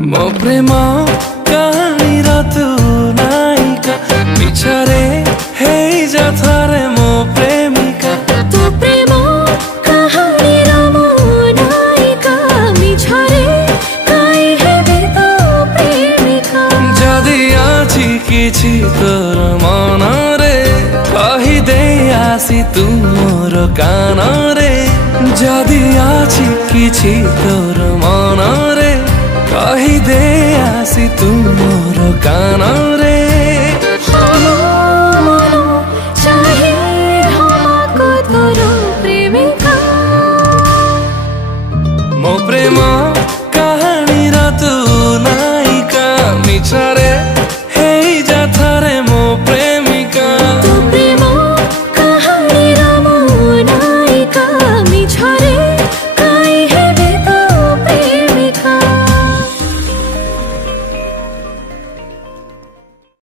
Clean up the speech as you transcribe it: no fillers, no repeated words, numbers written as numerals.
ମୋ ପ୍ରେମ କାହାଣୀର ତୁ ନାୟିକା, ମିଛରେ ହେଇଯା ଥରେ ମୋ ପ୍ରେମିକା। ତୋ ପ୍ରେମ କାହାଣୀର ମୁଁ ନାୟିକା, ମିଛରେ କାଇଁ ହେବି ତୋ ପ୍ରେମିକା। ଯଦି ଅଛି କିଛି ତୋର ମନରେ, କହିଦେ ଆସି ତୁ ମୋର କାନରେ। ଯଦି ଅଛି କିଛି ତୋର ମନରେ, କହିଦେ ଆସି ତୁ ମୋର କାନରେ।